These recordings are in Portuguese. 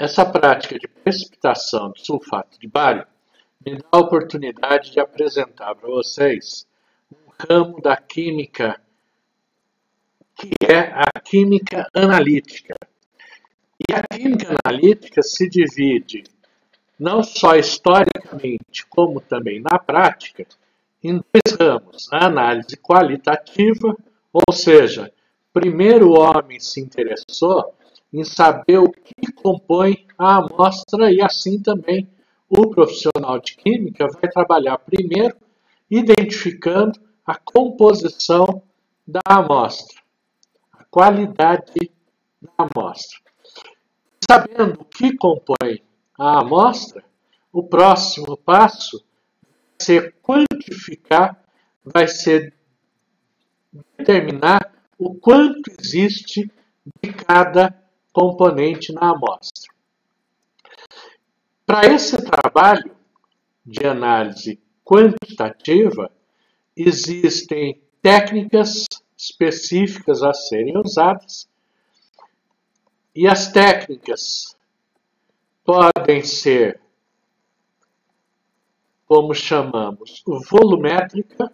Essa prática de precipitação de sulfato de bário me dá a oportunidade de apresentar para vocês um ramo da química que é a química analítica. E a química analítica se divide não só historicamente, como também na prática, em dois ramos: a análise qualitativa, ou seja, primeiro o homem se interessou em saber o que compõe a amostra e assim também o profissional de química vai trabalhar primeiro identificando a composição da amostra, a qualidade da amostra. Sabendo o que compõe a amostra, o próximo passo vai ser quantificar, vai ser determinar o quanto existe de cada componente na amostra. Para esse trabalho de análise quantitativa, existem técnicas específicas a serem usadas, e as técnicas podem ser, como chamamos, volumétrica,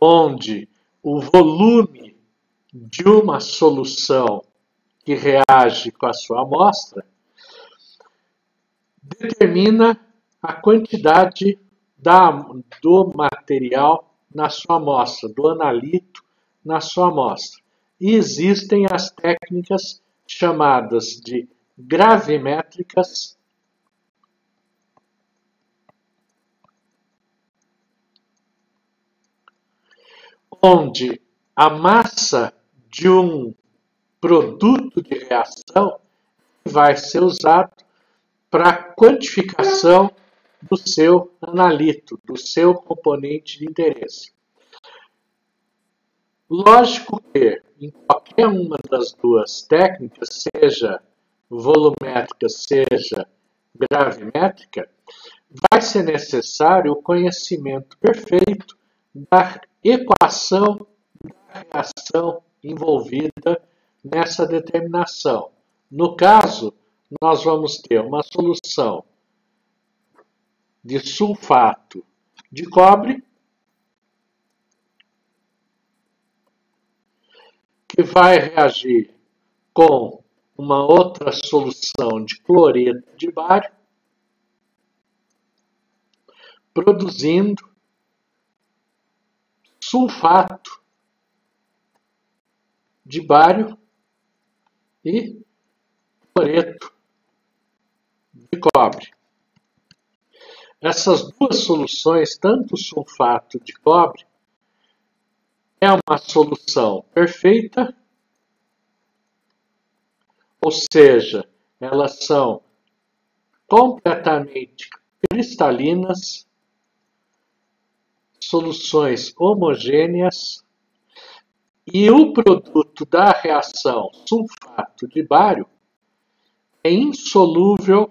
onde o volume de uma solução que reage com a sua amostra determina a quantidade do material na sua amostra, do analito na sua amostra. E existem as técnicas chamadas de gravimétricas, onde a massa de um produto de reação vai ser usado para a quantificação do seu analito, do seu componente de interesse. Lógico que em qualquer uma das duas técnicas, seja volumétrica, seja gravimétrica, vai ser necessário o conhecimento perfeito da equação da reação envolvida nessa determinação. No caso, nós vamos ter uma solução de sulfato de cobre que vai reagir com uma outra solução de cloreto de bário, produzindo sulfato de bário e cloreto de cobre. Essas duas soluções, tanto o sulfato de cobre, é uma solução perfeita, ou seja, elas são completamente cristalinas, soluções homogêneas, e o produto da reação sulfato de bário é insolúvel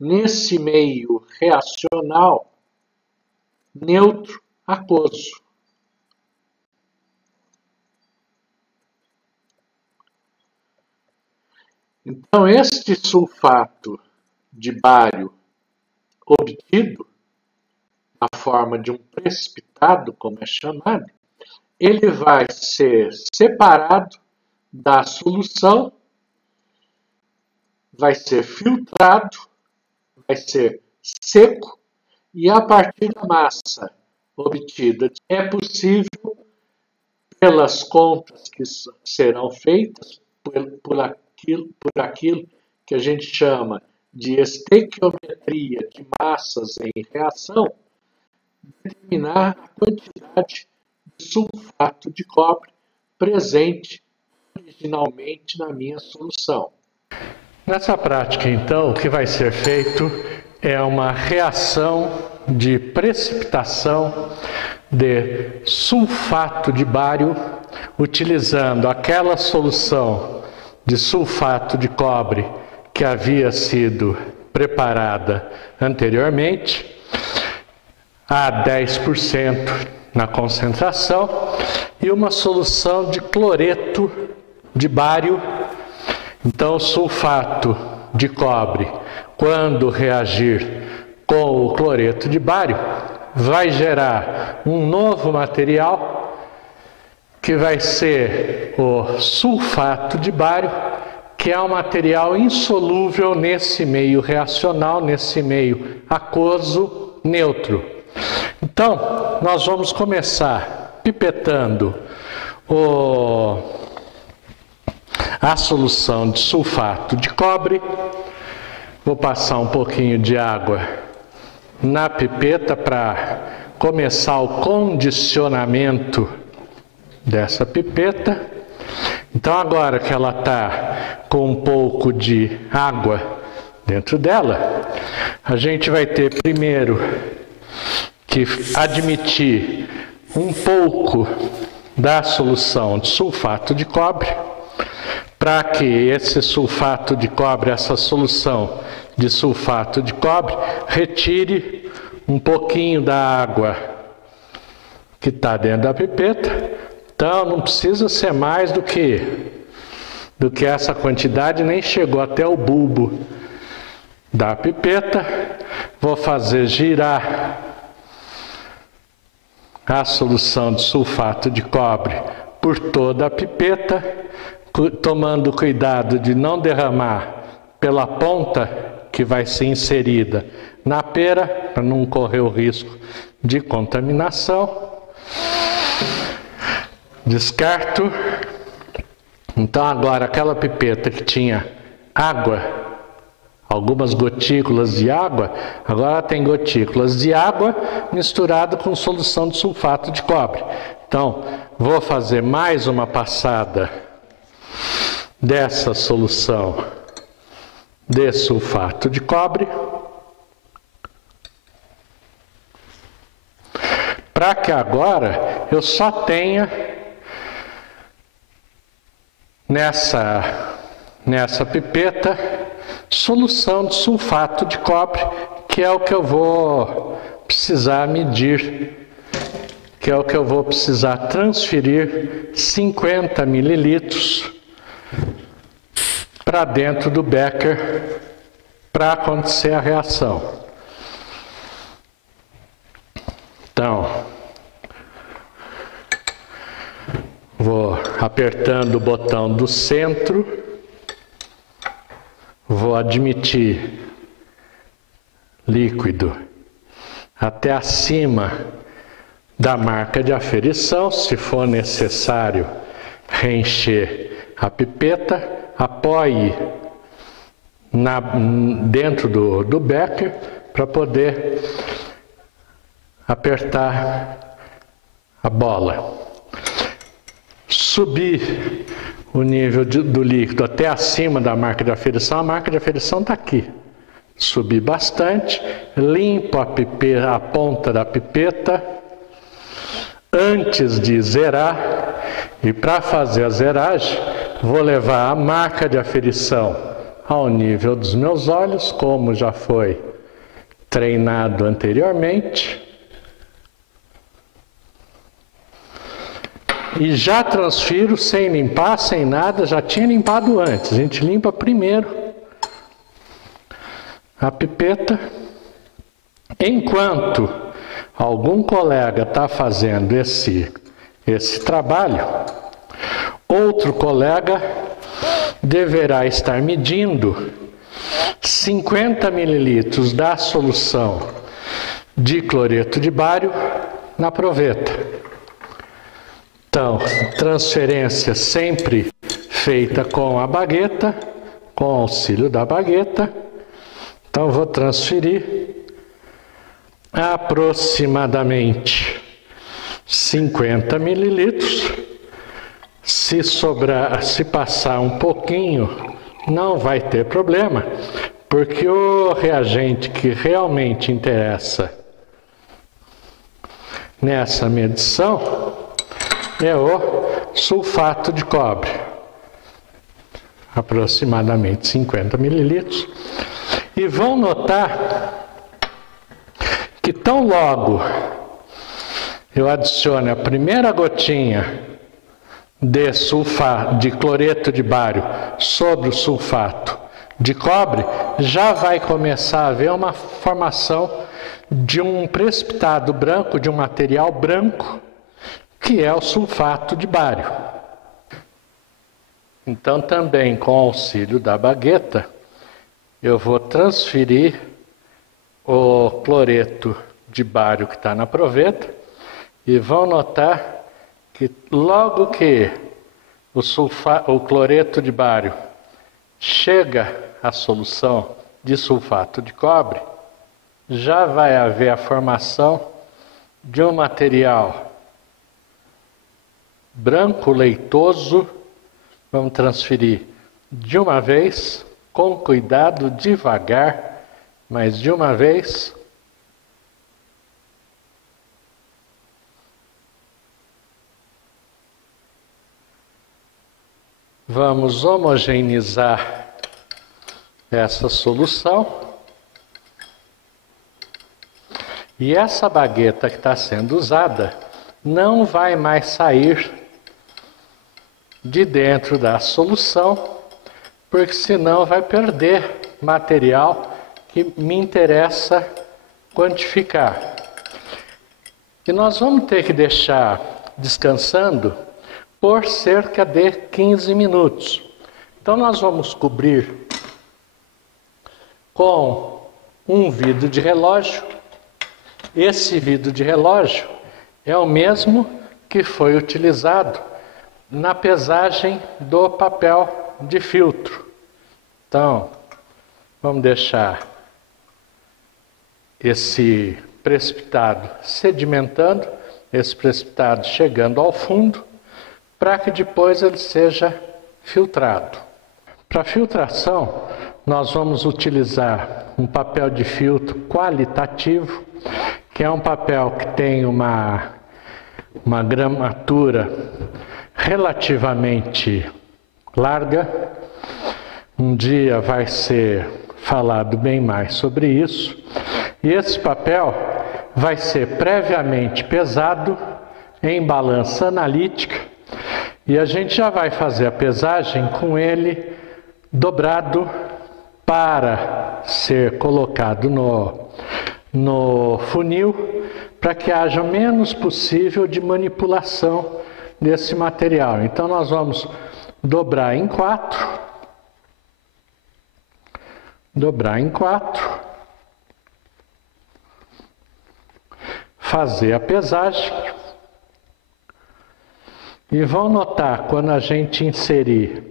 nesse meio reacional neutro aquoso. Então, este sulfato de bário obtido na forma de um precipitado, como é chamado, ele vai ser separado da solução, vai ser filtrado, vai ser seco, e a partir da massa obtida é possível, pelas contas que serão feitas, por aquilo que a gente chama de estequiometria de massas em reação, determinar a quantidade de sulfato de cobre presente originalmente na minha solução. Nessa prática, então, o que vai ser feito é uma reação de precipitação de sulfato de bário, utilizando aquela solução de sulfato de cobre que havia sido preparada anteriormente, a 10% na concentração, e uma solução de cloreto de bário. Então, o sulfato de cobre, quando reagir com o cloreto de bário, vai gerar um novo material, que vai ser o sulfato de bário, que é um material insolúvel nesse meio reacional, nesse meio aquoso neutro. Então, nós vamos começar pipetando a solução de sulfato de cobre. Vou passar um pouquinho de água na pipeta para começar o condicionamento dessa pipeta. Então, agora que ela está com um pouco de água dentro dela, a gente vai ter primeiro que admitir um pouco da solução de sulfato de cobre, para que esse sulfato de cobre, essa solução de sulfato de cobre, retire um pouquinho da água que está dentro da pipeta. Então, não precisa ser mais do que essa quantidade, nem chegou até o bulbo da pipeta. Vou fazer girar a solução de sulfato de cobre por toda a pipeta, tomando cuidado de não derramar pela ponta que vai ser inserida na pera, para não correr o risco de contaminação. Descarto. Então, agora aquela pipeta que tinha água, algumas gotículas de água, agora tem gotículas de água misturado com solução de sulfato de cobre. Então, vou fazer mais uma passada dessa solução de sulfato de cobre, para que agora eu só tenha nessa pipeta solução de sulfato de cobre, que é o que eu vou precisar medir, que é o que eu vou precisar transferir 50 mililitros para dentro do becker para acontecer a reação. Então, vou apertando o botão do centro, vou admitir líquido até acima da marca de aferição. Se for necessário reencher a pipeta, apoie dentro do becker para poder apertar a bola. Subir o nível do líquido até acima da marca de aferição. A marca de aferição está aqui. Subir bastante, limpo a ponta da pipeta antes de zerar, e para fazer a zeragem vou levar a marca de aferição ao nível dos meus olhos, como já foi treinado anteriormente. E já transfiro sem limpar, sem nada, já tinha limpado antes. A gente limpa primeiro a pipeta. Enquanto algum colega está fazendo esse trabalho, outro colega deverá estar medindo 50 mililitros da solução de cloreto de bário na proveta. Então, transferência sempre feita com a bagueta, com o auxílio da bagueta. Então, vou transferir aproximadamente 50 mililitros. Se passar um pouquinho, não vai ter problema, porque o reagente que realmente interessa nessa medição é o sulfato de cobre, aproximadamente 50 mililitros. E vão notar que tão logo eu adiciono a primeira gotinha de cloreto de bário sobre o sulfato de cobre, já vai começar a haver uma formação de um precipitado branco, de um material branco, que é o sulfato de bário. Então, também com o auxílio da bagueta, eu vou transferir o cloreto de bário que está na proveta, e vão notar que logo que o cloreto de bário chega à solução de sulfato de cobre, já vai haver a formação de um material branco leitoso. Vamos transferir de uma vez, com cuidado, devagar, mas de uma vez. Vamos homogeneizar essa solução. E essa bagueta que está sendo usada não vai mais sair de dentro da solução, porque senão vai perder material que me interessa quantificar. E nós vamos ter que deixar descansando por cerca de 15 minutos. Então nós vamos cobrir com um vidro de relógio. Esse vidro de relógio é o mesmo que foi utilizado na pesagem do papel de filtro. Então, vamos deixar esse precipitado sedimentando, esse precipitado chegando ao fundo, para que depois ele seja filtrado. Para filtração, nós vamos utilizar um papel de filtro qualitativo, que é um papel que tem uma gramatura relativamente larga. Um dia vai ser falado bem mais sobre isso. E esse papel vai ser previamente pesado em balança analítica, e a gente já vai fazer a pesagem com ele dobrado para ser colocado no funil, para que haja o menos possível de manipulação desse material. Então nós vamos dobrar em 4, fazer a pesagem, e vão notar quando a gente inserir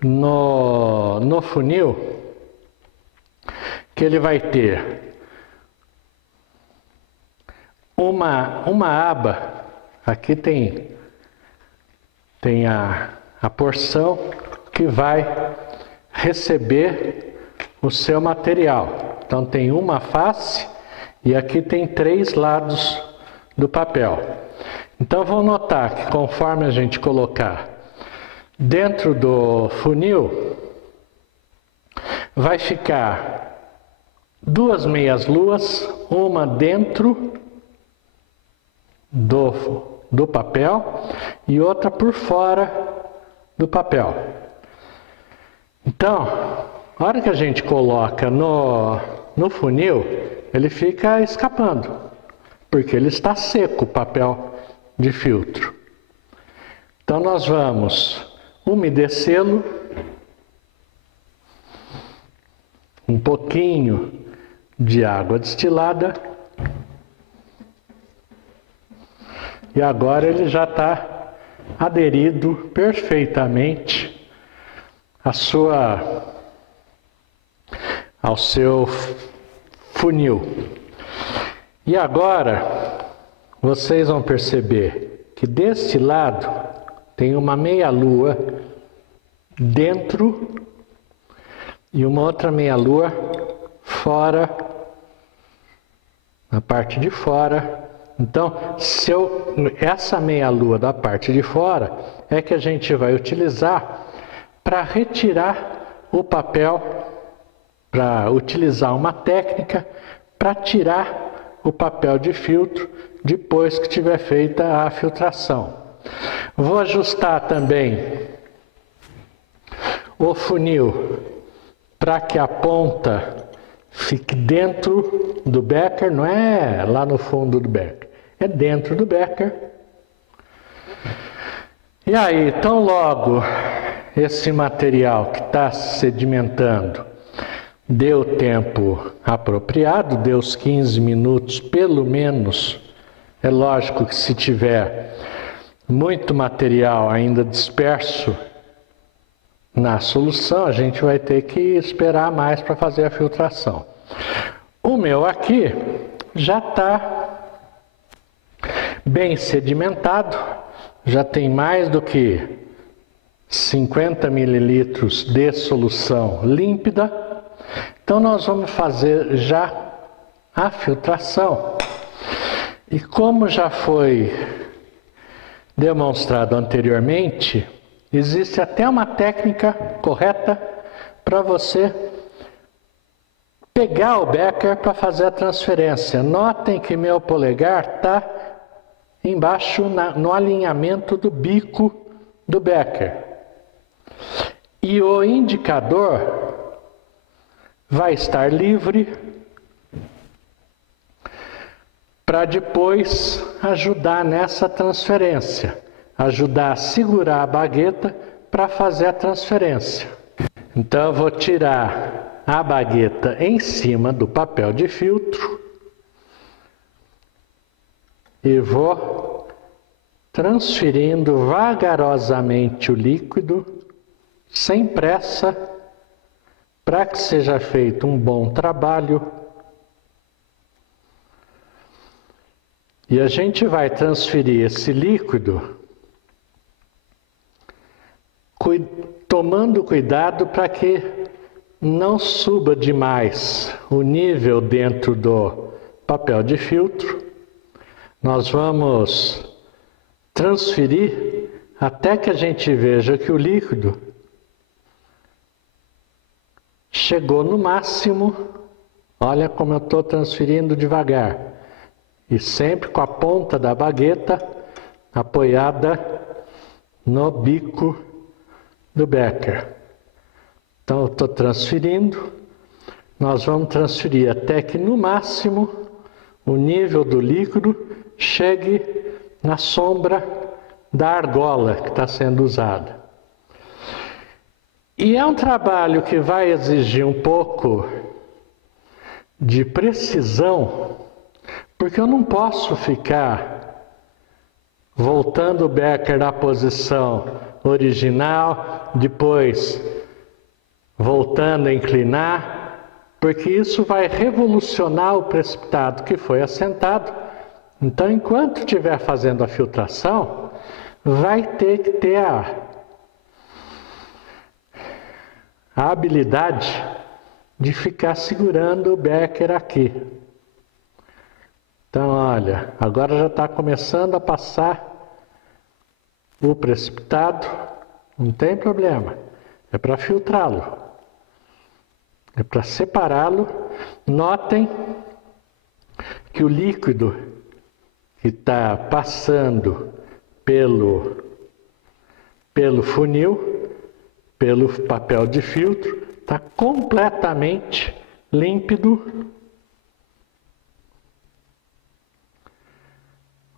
no funil que ele vai ter uma aba. Aqui tem a porção que vai receber o seu material. Então tem uma face e aqui tem 3 lados do papel. Então vão notar que conforme a gente colocar dentro do funil, vai ficar 2 meias-luas, uma dentro do papel e outra por fora do papel. Então, na hora que a gente coloca no funil, ele fica escapando, porque ele está seco, o papel de filtro. Então nós vamos umedecê-lo, um pouquinho de água destilada, e agora ele já está aderido perfeitamente ao seu funil. E agora vocês vão perceber que deste lado tem uma meia-lua dentro e uma outra meia-lua fora, na parte de fora. Então, essa meia-lua da parte de fora é que a gente vai utilizar para retirar o papel, para utilizar uma técnica para tirar o papel de filtro depois que tiver feita a filtração. Vou ajustar também o funil para que a ponta fique dentro do becker, não é lá no fundo do becker, é dentro do becker. E aí, tão logo esse material que está sedimentando deu tempo apropriado, deu os 15 minutos pelo menos. É lógico que se tiver muito material ainda disperso na solução, a gente vai ter que esperar mais para fazer a filtração. O meu aqui já está bem sedimentado, já tem mais do que 50 mililitros de solução límpida. Então nós vamos fazer já a filtração. E como já foi demonstrado anteriormente, existe até uma técnica correta para você pegar o becker para fazer a transferência. Notem que meu polegar está embaixo no alinhamento do bico do becker. E o indicador vai estar livre para depois ajudar nessa transferência, ajudar a segurar a bagueta para fazer a transferência. Então eu vou tirar a bagueta em cima do papel de filtro e vou transferindo vagarosamente o líquido, sem pressa, para que seja feito um bom trabalho. E a gente vai transferir esse líquido tomando cuidado para que não suba demais o nível dentro do papel de filtro. Nós vamos transferir até que a gente veja que o líquido chegou no máximo. Olha como eu estou transferindo devagar. E sempre com a ponta da bagueta apoiada no bico do becker. Então eu estou transferindo. Nós vamos transferir até que no máximo o nível do líquido chegue na sombra da argola que está sendo usada. E é um trabalho que vai exigir um pouco de precisão, porque eu não posso ficar voltando o becker na posição original, depois voltando a inclinar, porque isso vai revolucionar o precipitado que foi assentado. Então, enquanto estiver fazendo a filtração, vai ter que ter a habilidade de ficar segurando o becker aqui. Então, olha, agora já está começando a passar o precipitado, não tem problema, é para filtrá-lo, é para separá-lo. Notem que o líquido que está passando pelo funil, pelo papel de filtro, está completamente límpido.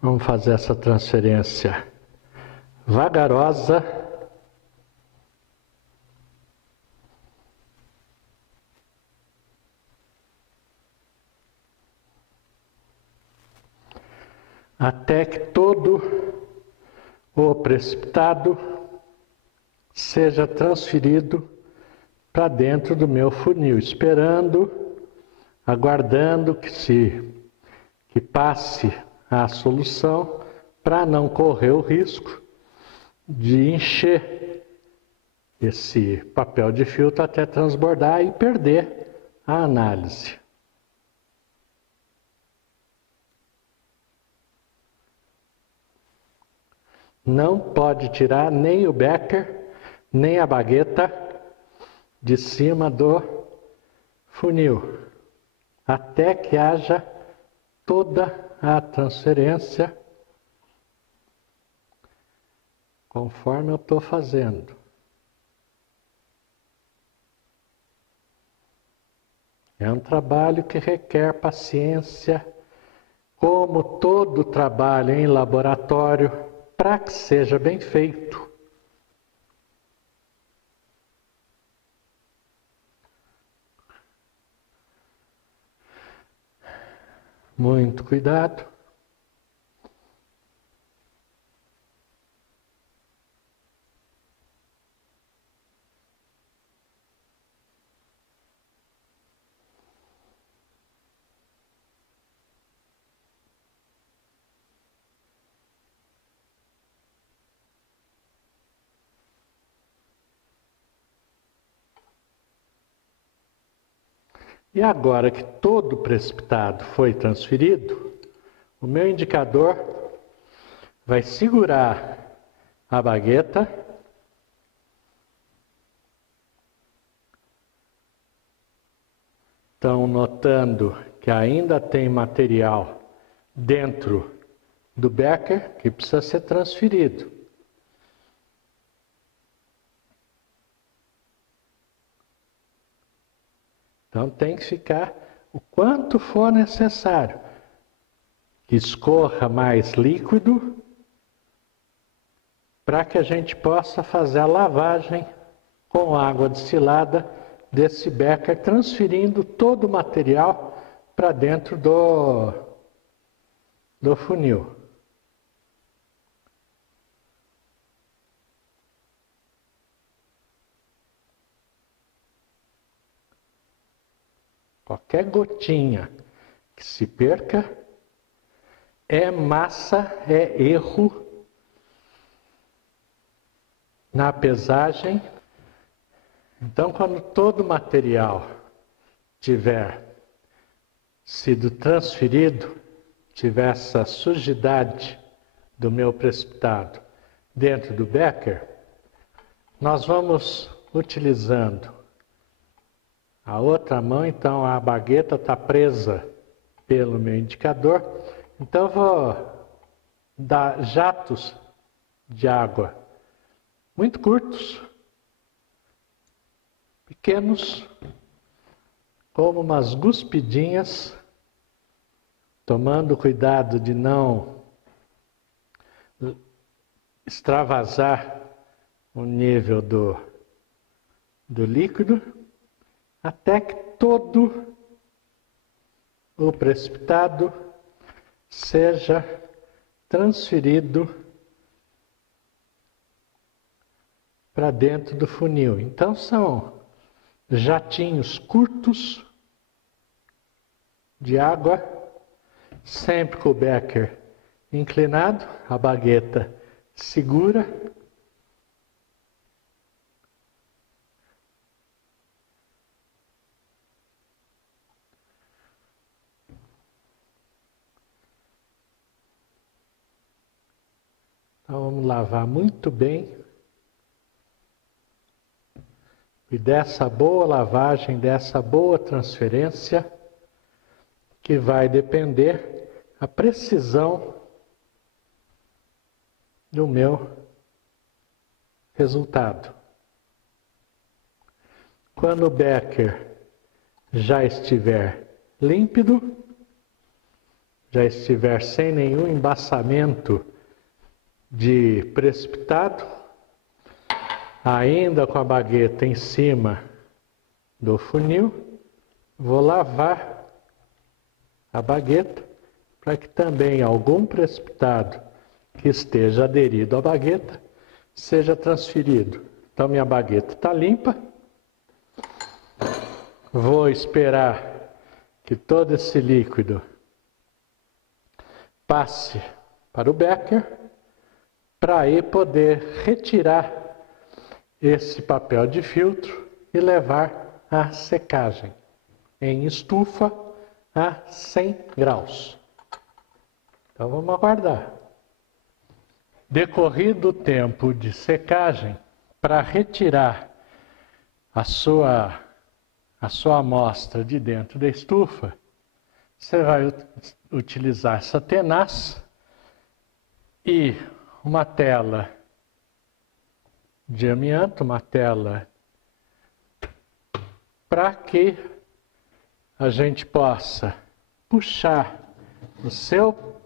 Vamos fazer essa transferência vagarosa. Até que todo o precipitado seja transferido para dentro do meu funil, esperando, aguardando que passe a solução, para não correr o risco de encher esse papel de filtro até transbordar e perder a análise. Não pode tirar nem o becker, nem a bagueta de cima do funil, até que haja toda a transferência conforme eu estou fazendo. É um trabalho que requer paciência, como todo trabalho em laboratório, para que seja bem feito. Muito cuidado. E agora que todo o precipitado foi transferido, o meu indicador vai segurar a bagueta Estão notando que ainda tem material dentro do becker que precisa ser transferido. Então tem que ficar o quanto for necessário. Que escorra mais líquido para que a gente possa fazer a lavagem com água destilada desse becker, transferindo todo o material para dentro do funil. Qualquer gotinha que se perca é massa, é erro na pesagem. Então, quando todo o material tiver sido transferido, tiver essa sujidade do meu precipitado dentro do becker, nós vamos utilizando a outra mão. Então a bagueta está presa pelo meu indicador, então eu vou dar jatos de água muito curtos, pequenos, como umas guspidinhas, tomando cuidado de não extravasar o nível do líquido, até que todo o precipitado seja transferido para dentro do funil. Então são jatinhos curtos de água, sempre com o becker inclinado, a bagueta segura. Então vamos lavar muito bem. E dessa boa lavagem, dessa boa transferência, que vai depender a precisão do meu resultado. Quando o becker já estiver límpido, já estiver sem nenhum embaçamento de precipitado, ainda com a bagueta em cima do funil, vou lavar a bagueta para que também algum precipitado que esteja aderido à bagueta seja transferido. Então minha bagueta está limpa. Vou esperar que todo esse líquido passe para o becker, para aí poder retirar esse papel de filtro e levar à secagem em estufa a 100 graus. Então vamos aguardar. Decorrido o tempo de secagem, para retirar a sua amostra de dentro da estufa, você vai utilizar essa tenaz e uma tela de amianto, uma tela para que a gente possa puxar o seu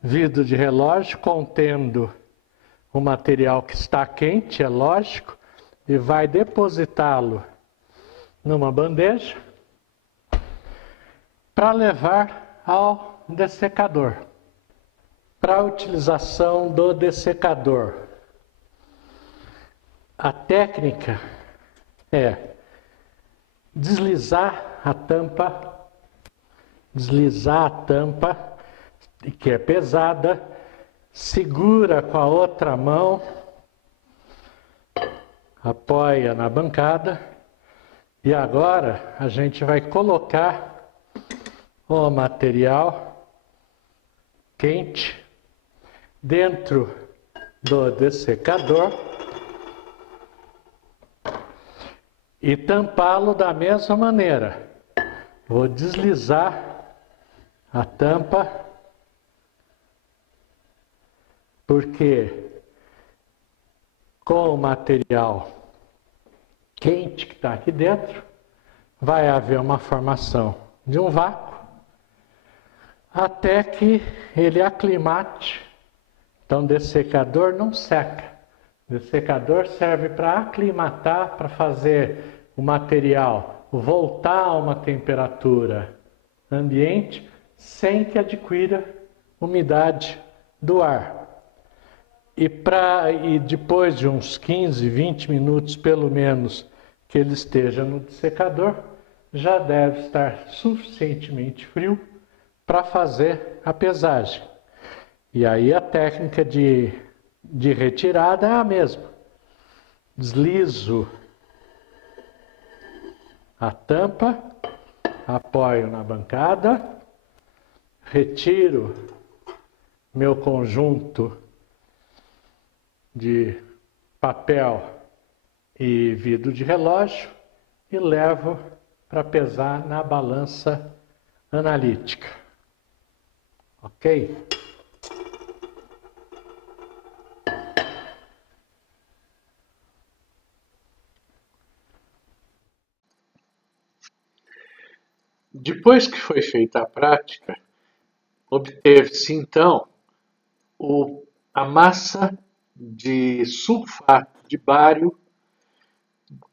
vidro de relógio contendo o material que está quente, é lógico, e vai depositá-lo numa bandeja para levar ao dessecador, para a utilização do dessecador. A técnica é deslizar a tampa, que é pesada, segura com a outra mão, apoia na bancada e agora a gente vai colocar o material quente dentro do dessecador e tampá-lo da mesma maneira. Vou deslizar a tampa, porque com o material quente que está aqui dentro, vai haver uma formação de um vácuo, até que ele aclimate. Então, dessecador não seca. Dessecador serve para aclimatar, para fazer o material voltar a uma temperatura ambiente sem que adquira umidade do ar. E depois de uns 15, 20 minutos pelo menos que ele esteja no dessecador, já deve estar suficientemente frio para fazer a pesagem. E aí a técnica de retirada é a mesma. Deslizo a tampa, apoio na bancada, retiro meu conjunto de papel e vidro de relógio e levo para pesar na balança analítica. Ok? Depois que foi feita a prática, obteve-se então a massa de sulfato de bário,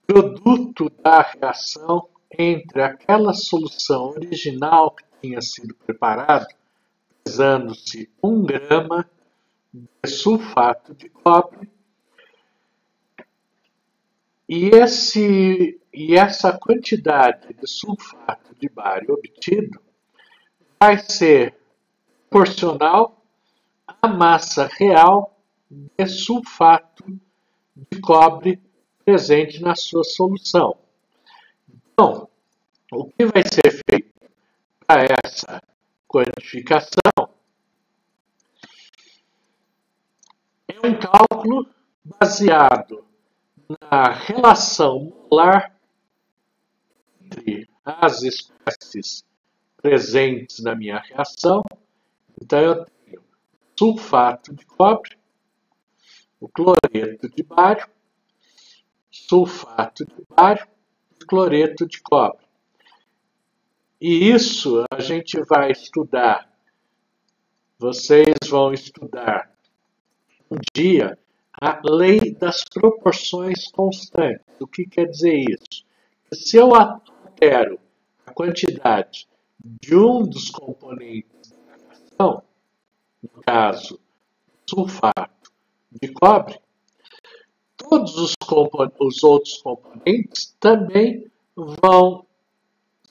produto da reação entre aquela solução original que tinha sido preparada, pesando-se 1 grama de sulfato de cobre, e essa quantidade de sulfato de bário obtido vai ser proporcional à massa real de sulfato de cobre presente na sua solução. Então, o que vai ser feito para essa quantificação é um cálculo baseado na relação molar entre as espécies presentes na minha reação. Então, eu tenho sulfato de cobre, o cloreto de bário, sulfato de bário e cloreto de cobre. E isso a gente vai estudar, vocês vão estudar um dia a lei das proporções constantes. O que quer dizer isso? Se eu altero a quantidade de um dos componentes da reação, no caso, sulfato de cobre, todos os outros componentes também vão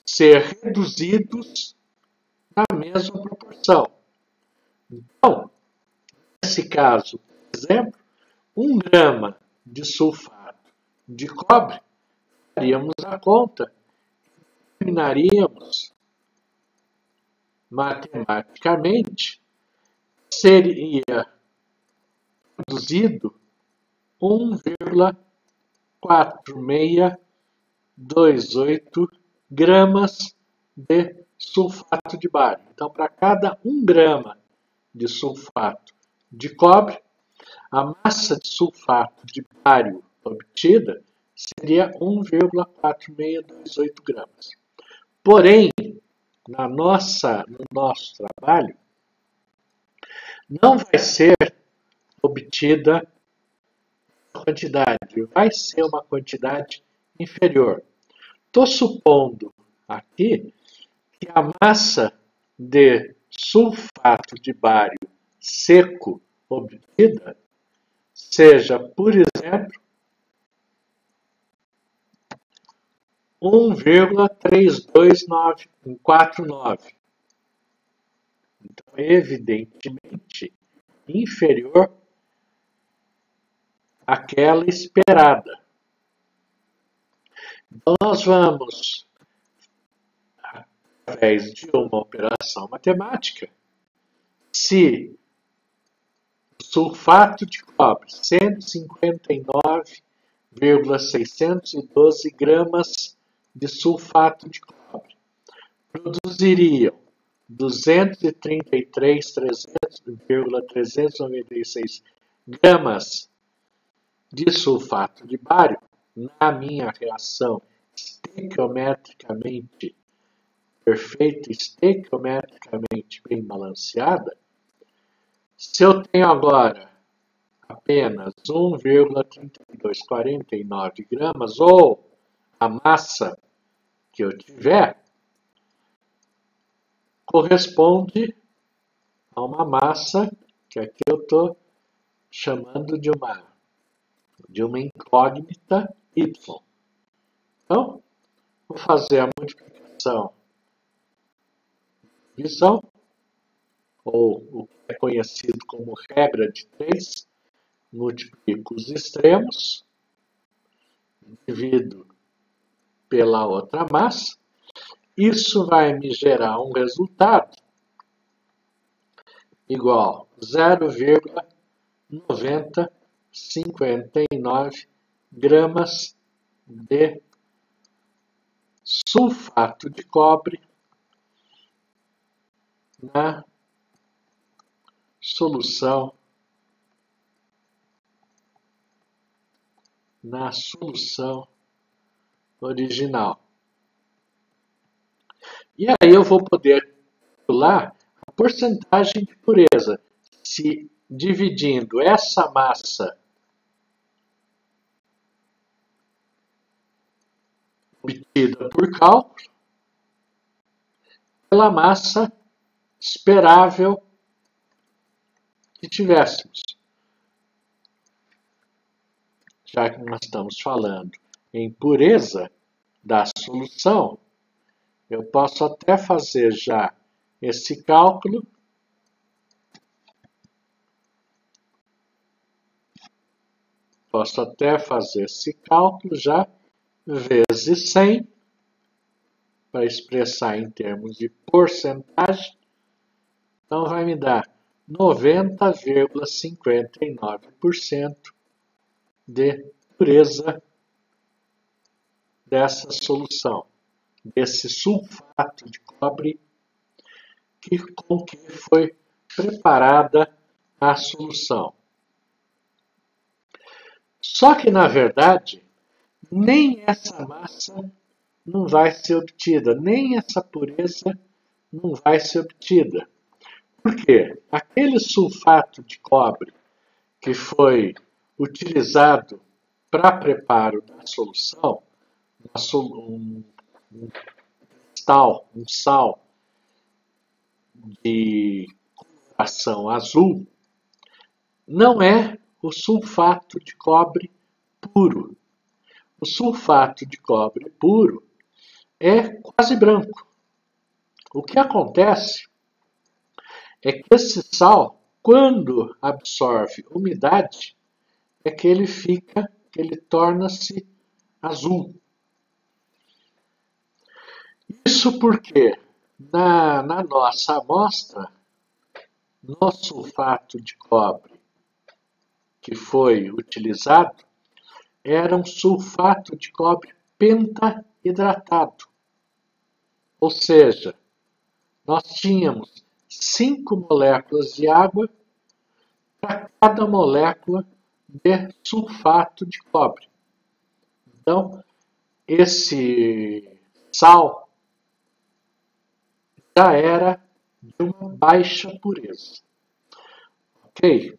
ser reduzidos na mesma proporção. Então, nesse caso, por exemplo, 1 grama de sulfato de cobre, faríamos a conta, terminaríamos matematicamente, seria produzido 1,4628 gramas de sulfato de bário. Então, para cada 1 grama de sulfato de cobre, a massa de sulfato de bário obtida seria 1,4628 gramas. Porém, no nosso trabalho, não vai ser obtida a quantidade, vai ser uma quantidade inferior. Estou supondo aqui que a massa de sulfato de bário seco obtida seja, por exemplo, 1,32949. Então, evidentemente, inferior àquela esperada. Então, nós vamos, através de uma operação matemática, se o sulfato de cobre, 159,612 gramas de sulfato de cobre, produziriam 233,396 gramas de sulfato de bário, na minha reação estequiometricamente perfeita, estequiometricamente bem balanceada, se eu tenho agora apenas 1,3249 gramas, ou a massa que eu tiver, corresponde a uma massa que aqui eu estou chamando de uma incógnita y. Então, vou fazer a multiplicação de divisão, ou o que é conhecido como regra de 3, multiplico os extremos, divido pela outra massa, isso vai me gerar um resultado igual a 0,9059 gramas de sulfato de cobre na solução original. E aí eu vou poder calcular a porcentagem de pureza, se dividindo essa massa obtida por cálculo pela massa esperável que tivéssemos. Já que nós estamos falando em pureza da solução, eu posso até fazer já esse cálculo já vezes 100, para expressar em termos de porcentagem. Então, vai me dar 90,59% de pureza dessa solução, desse sulfato de cobre com que foi preparada a solução. Só que, na verdade, nem essa massa não vai ser obtida, nem essa pureza não vai ser obtida. Por quê? Aquele sulfato de cobre que foi utilizado para preparo da solução, um sal de coloração azul, não é o sulfato de cobre puro. O sulfato de cobre puro é quase branco. O que acontece é que esse sal, quando absorve umidade, é que ele torna-se azul. Isso porque na nossa amostra, no sulfato de cobre que foi utilizado, era um sulfato de cobre pentahidratado. Ou seja, nós tínhamos 5 moléculas de água para cada molécula de sulfato de cobre. Então, esse sal já era de uma baixa pureza. Ok?